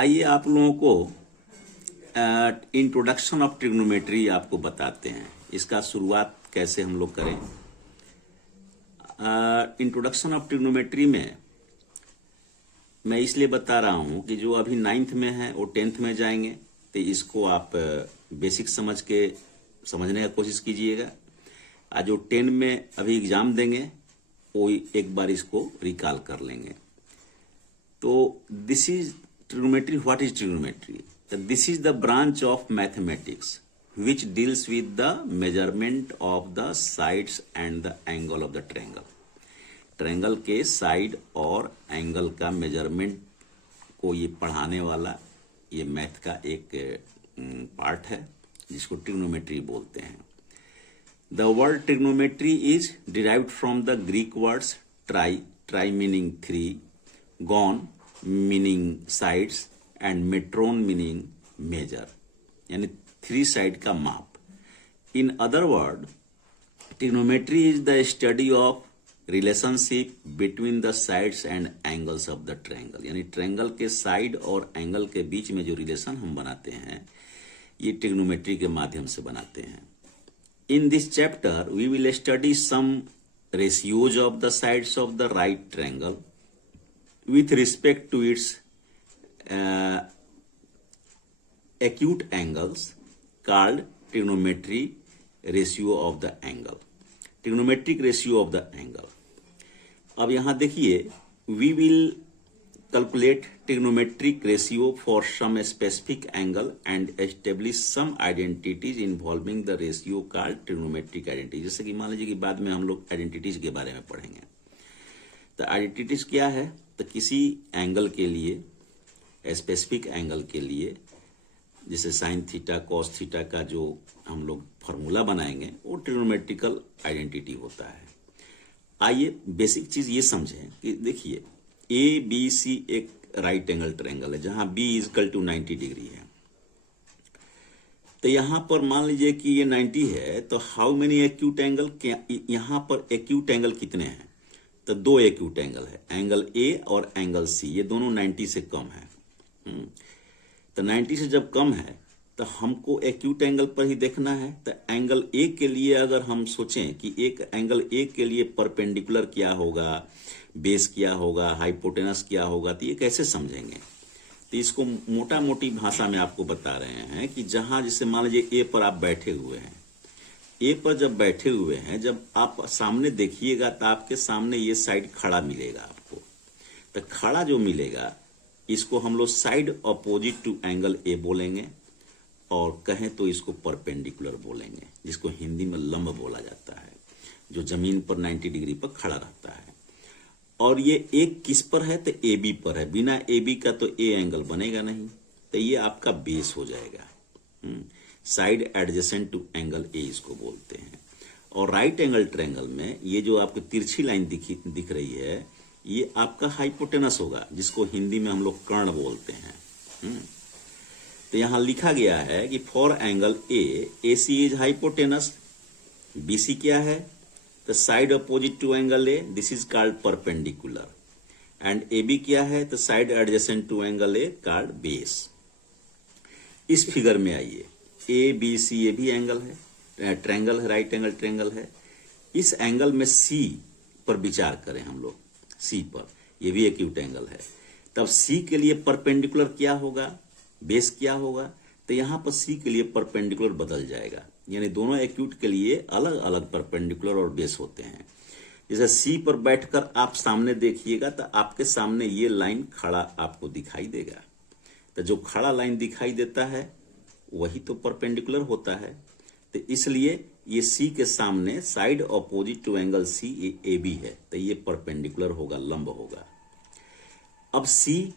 आइए आप लोगों को इंट्रोडक्शन ऑफ ट्रिग्नोमेट्री आपको बताते हैं। इसका शुरुआत कैसे हम लोग करें। इंट्रोडक्शन ऑफ ट्रिग्नोमेट्री में मैं इसलिए बता रहा हूं कि जो अभी 9th में है वो 10th में जाएंगे, तो इसको आप बेसिक समझने का कोशिश कीजिएगा। आज जो 10 में अभी एग्जाम देंगे वो एक बार इसको रिकॉल कर लेंगे। तो this is trigonometry. What is trigonometry? This is the branch of mathematics which deals with the measurement of the sides and the angle of the triangle. Triangle के साइड और एंगल का मेजरमेंट को ये पढ़ाने वाला ये मैथ का एक पार्ट है जिसको ट्रिग्नोमेट्री बोलते हैं। The word trigonometry is derived from the Greek words tri meaning 3, gon meaning sides and metron meaning measure, यानी 3 साइड का माप। In other word, trigonometry is the study of relationship between the sides and angles of the triangle, यानी triangle के side और angle के बीच में जो रिलेशन हम बनाते हैं ये ट्रिग्नोमेट्री के माध्यम से बनाते हैं। In this chapter we will study some ratios of the sides of the right triangle with respect to its acute angles called trigonometric ratio of the angle, trigonometric ratio of the angle। अब यहां देखिए, we will calculate trigonometric ratio for some specific angle and establish some identities involving the ratio called trigonometric identity। जैसे कि मान लीजिए कि बाद में हम लोग आइडेंटिटीज के बारे में पढ़ेंगे। तो आइडेंटिटीज क्या है? तो किसी एंगल के लिए, स्पेसिफिक एंगल के लिए, जैसे साइन थीटा कॉस थीटा का जो हम लोग फॉर्मूला बनाएंगे वो ट्रिग्नोमेट्रिकल आइडेंटिटी होता है। आइए बेसिक चीज ये समझें कि देखिए ए बी सी एक राइट एंगल ट्रायंगल है जहां बी इक्वल टू 90 डिग्री है। तो यहां पर मान लीजिए कि ये 90 है, तो हाउ मेनी एक्यूट एंगल, यहां पर एक्यूट एंगल कितने हैं? तो 2 एक्यूट एंगल है, एंगल ए और एंगल सी, ये दोनों 90 से कम है। तो 90 से जब कम है तो हमको एक्यूट एंगल पर ही देखना है। तो एंगल ए के लिए अगर हम सोचें कि एक एंगल ए के लिए परपेंडिकुलर क्या होगा, बेस क्या होगा, हाइपोटेनस क्या होगा, तो ये कैसे समझेंगे? तो इसको मोटा मोटी भाषा में आपको बता रहे हैं कि जहां जैसे मान लीजिए ए पर आप बैठे हुए हैं, ए पर जब बैठे हुए हैं, जब आप सामने देखिएगा तो आपके सामने ये साइड खड़ा मिलेगा आपको। तो खड़ा जो मिलेगा इसको हम लोग side opposite to angle A बोलेंगे, और कहें तो इसको परपेंडिकुलर बोलेंगे, जिसको हिंदी में लंब बोला जाता है, जो जमीन पर 90 डिग्री पर खड़ा रहता है। और ये एक किस पर है? तो ए बी पर है। बिना ए बी का तो ए एंगल बनेगा नहीं, तो ये आपका बेस हो जाएगा। Side adjacent to angle A इसको बोलते हैं। और राइट एंगल ट्रायंगल में ये जो आपको तिरछी लाइन दिख रही है ये आपका हाइपोटेनस होगा, जिसको हिंदी में हम लोग कर्ण बोलते हैं। तो यहां लिखा गया है कि for angle A C is hypotenuse, B C क्या है? तो side opposite to angle A, this is called perpendicular. And A B क्या है? तो side adjacent to angle A called base. इस फिगर में आइए, ए बी सी ये भी एंगल है, ट्रायंगल है, राइट एंगल ट्रायंगल है। इस एंगल में सी पर विचार करें हम लोग, सी पर, ये भी एक्यूट एंगल है। तब सी के लिए परपेंडिकुलर क्या होगा, बेस क्या होगा? तो यहां पर सी के लिए परपेंडिकुलर बदल जाएगा, यानी दोनों एक्यूट के लिए अलग अलग परपेंडिकुलर और बेस होते हैं। जैसे सी पर बैठकर आप सामने देखिएगा तो आपके सामने ये लाइन खड़ा आपको दिखाई देगा। तो जो खड़ा लाइन दिखाई देता है वही तो परपेंडिकुलर होता है। तो इसलिए ये सी के सामने side opposite to angle C A B है, तो ये परपेंडिकुलर होगा, लंब होगा। अब सी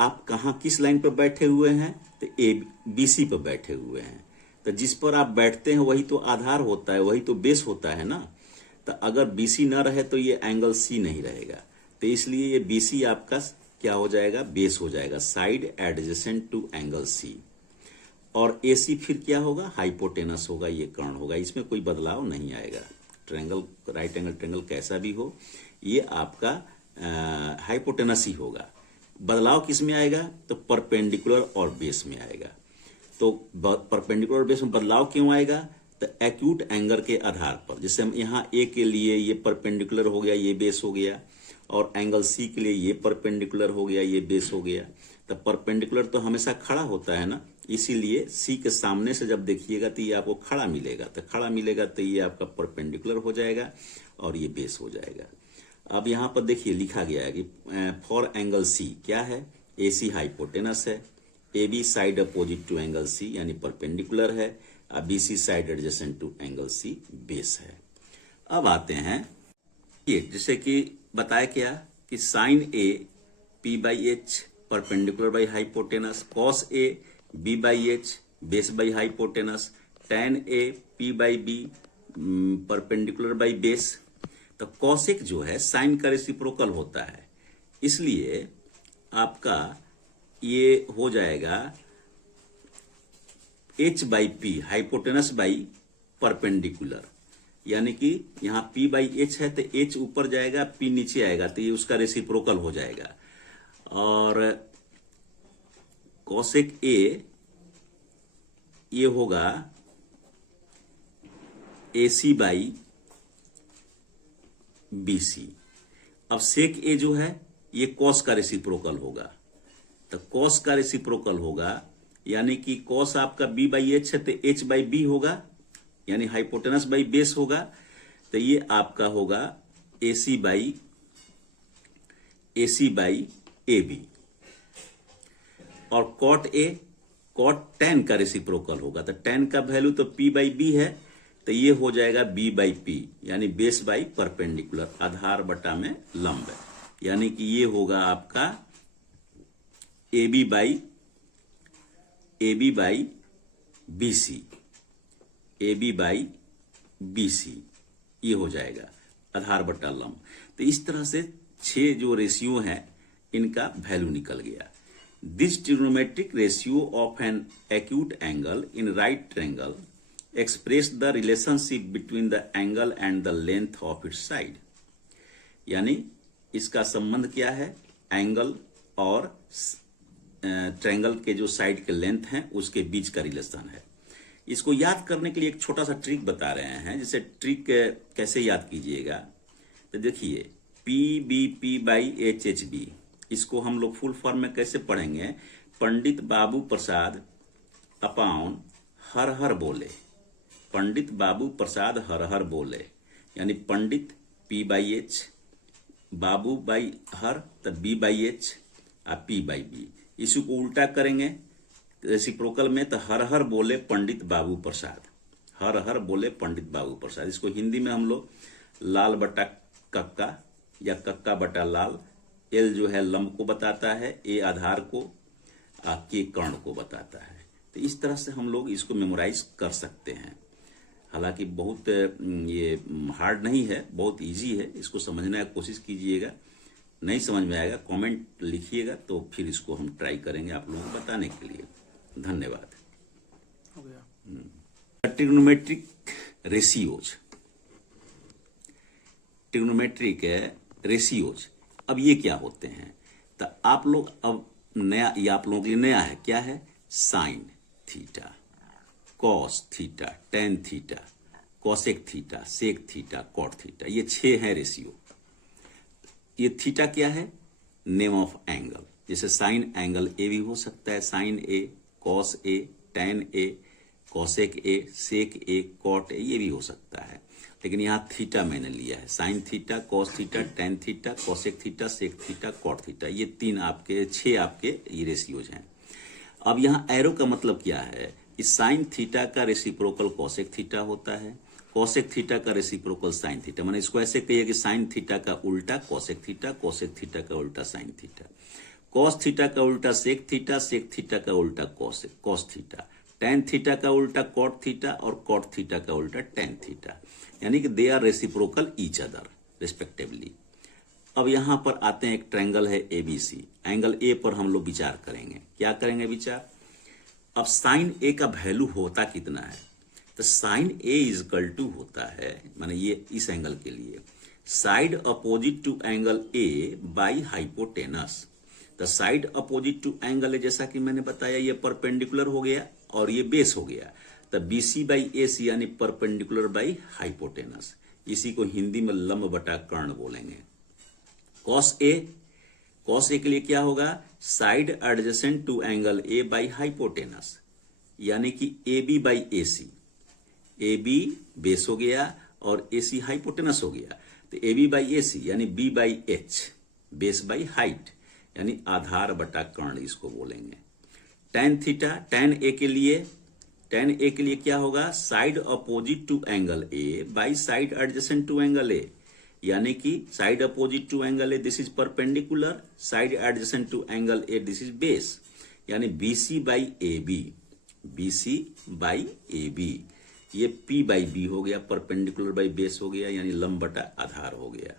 आप कहां किस लाइन पर बैठे हुए हैं? तो ए बी सी पर बैठे हुए हैं। तो जिस पर आप बैठते हैं वही तो आधार होता है, वही तो बेस होता है ना। तो अगर बी सी न रहे तो ये एंगल सी नहीं रहेगा। तो इसलिए ये बी सी आपका क्या हो जाएगा? बेस हो जाएगा, side adjacent to angle C. और ए सी फिर क्या होगा? हाइपोटेनस होगा, ये कर्ण होगा, इसमें कोई बदलाव नहीं आएगा। ट्रायंगल, राइट एंगल ट्रायंगल कैसा भी हो, ये आपका हाइपोटेनस ही होगा। बदलाव किस में आएगा? तो परपेंडिकुलर और बेस में आएगा। तो परपेंडिकुलर और बेस में बदलाव क्यों आएगा? तो एक्यूट एंगल के आधार पर, जैसे हम यहाँ ए के लिए ये परपेंडिकुलर हो गया, ये बेस हो गया, और एंगल सी के लिए ये परपेंडिकुलर हो गया, ये बेस हो गया। तो परपेंडिकुलर तो हमेशा खड़ा होता है ना, इसीलिए सी के सामने से जब देखिएगा तो ये आपको खड़ा मिलेगा, तो खड़ा मिलेगा तो ये आपका परपेंडिकुलर हो जाएगा और ये बेस हो जाएगा। अब यहाँ पर देखिए लिखा गया है कि फॉर एंगल सी क्या है? ए सी हाइपोटेनस है, A B side opposite to angle C यानी परपेंडिकुलर है, और B C side adjacent to angle C base है। अब आते हैं ये, जैसे कि बताया क्या कि sine A P by H perpendicular by hypotenuse, cos A B by H base by hypotenuse, tan A P by B perpendicular by base. तो कॉसेक जो है साइन का रेसिप्रोकल होता है, इसलिए आपका ये हो जाएगा h by P hypotenuse by perpendicular, यानी कि यहाँ p बाई एच है तो h ऊपर जाएगा, p नीचे आएगा, तो ये उसका रेसिप्रोकल हो जाएगा। और कॉसेक a ये होगा AC बाई BC। अब सेक a जो है ये कॉस का रेसिप्रोकल होगा, तो कॉस का रेसिप्रोकल होगा यानी कि कॉस आपका b बाई एच है तो h बाई बी होगा, यानी हाइपोटेनस बाई बेस होगा, तो ये आपका होगा AC बाई AB। और कॉट a कॉट tan का रेसिप्रोकल होगा, तो tan का वैल्यू तो p बाई बी है, तो ये हो जाएगा b बाई पी, यानी बेस बाई परपेंडिकुलर, आधार बटा में लंब, यानी कि ये होगा आपका AB by BC, AB by BC ये हो जाएगा आधार बटा लंब। तो इस तरह से 6 जो रेशियो हैं इनका वैल्यू निकल गया। This trigonometric ratio of an acute angle in right triangle express the relationship between the angle and the length of its side, यानी इसका संबंध क्या है? एंगल और ट्रायंगल के जो साइड के लेंथ हैं उसके बीच का रिलेशन है। इसको याद करने के लिए एक छोटा सा ट्रिक बता रहे हैं। जैसे ट्रिक कैसे याद कीजिएगा, तो देखिए P B P by H H B, इसको हम लोग फुल फॉर्म में कैसे पढ़ेंगे? पंडित बाबू प्रसाद अपॉन हर हर बोले, पंडित बाबू प्रसाद हर हर बोले, यानी पंडित पी बाई एच, बाबू बाई हर, तब बी बाई एच और पी बाई बी। इसी को उल्टा करेंगे रेसिप्रोकल में, तो हर हर बोले पंडित बाबू प्रसाद, हर हर बोले पंडित बाबू प्रसाद। इसको हिंदी में हम लोग लाल बटा कक्का या कक्का बटा लाल, एल जो है लंब को बताता है, ए आधार को, के कर्ण को बताता है। तो इस तरह से हम लोग इसको मेमोराइज कर सकते हैं। हालांकि बहुत ये हार्ड नहीं है, बहुत इजी है, इसको समझने की कोशिश कीजिएगा। नहीं समझ में आएगा कमेंट लिखिएगा, तो फिर इसको हम ट्राई करेंगे आप लोगों को बताने के लिए। धन्यवाद। हो गया। ट्रिग्नोमेट्रिक रेशियोज, ट्रिग्नोमेट्रिक रेशियोज अब ये क्या होते हैं? तो आप लोग अब नया, ये आप लोगों के लिए नया है, क्या है? Sine theta, cos theta, tan theta, cosec theta, sec theta, cot theta, ये 6 हैं रेशियो। ये थीटा क्या है? Name of angle. जैसे साइन एंगल ए भी हो सकता है, sine A, cos A, tan A, cosec A, sec A, cot A, ये भी हो सकता है। लेकिन यहाँ थीटा मैंने लिया है, sine theta, cos theta, tan theta, cosec theta, sec theta, cot theta, ये 6 आपके ये रेशियोज हैं। अब यहाँ एरो का मतलब क्या है? इस साइन थीटा का रेसिप्रोकल कॉसेक थीटा होता है, कॉसेक थीटा का रेसिप्रोकल साइन थीटा। मैंने इसको ऐसे कहिए कि साइन थीटा का उल्टा कॉसेक थीटा, कॉसेक थीटा का उल्टा साइन थीटा, कॉस थीटा का उल्टा सेक थीटा, सेक थीटा का उल्टा कॉस थीटा, टेन थीटा का उल्टा कॉट थीटा और कॉट थीटा का उल्टा टेन थीटा, यानी कि they are reciprocal each other respectively. अब यहां पर आते हैं, एक ट्रायंगल है एबीसी, एंगल ए पर हम लोग विचार करेंगे। क्या करेंगे विचार? अब साइन ए का वैल्यू होता कितना है? तो साइन ए इजकल टू होता है, माने ये इस एंगल के लिए side opposite to angle A by hypotenuse. The side opposite to angle है, जैसा कि मैंने बताया, ये परपेंडिकुलर हो गया और ये बेस हो गया। द बीसी बाई एसी यानी परपेंडिकुलर बाई हाइपोटेनस, इसी को हिंदी में लंब बटा कर्ण बोलेंगे। कॉस ए के लिए क्या होगा, side adjacent to angle A by hypotenuse, यानी कि A B by A C. A B base हो गया और ए सी हाइपोटेनस हो गया, तो ए बी बाई ए सी यानी B by H, base by height यानी आधार बटा कर्ण इसको बोलेंगे। tan थीटा, tan ए के लिए क्या होगा, side opposite to angle A by side adjacent to angle A, यानी कि side opposite to angle A this is perpendicular, side adjacent to angle A this is base, यानी BC by A B, BC by A B, ये P by B हो गया, perpendicular by base हो गया, यानी लंब बटा आधार हो गया।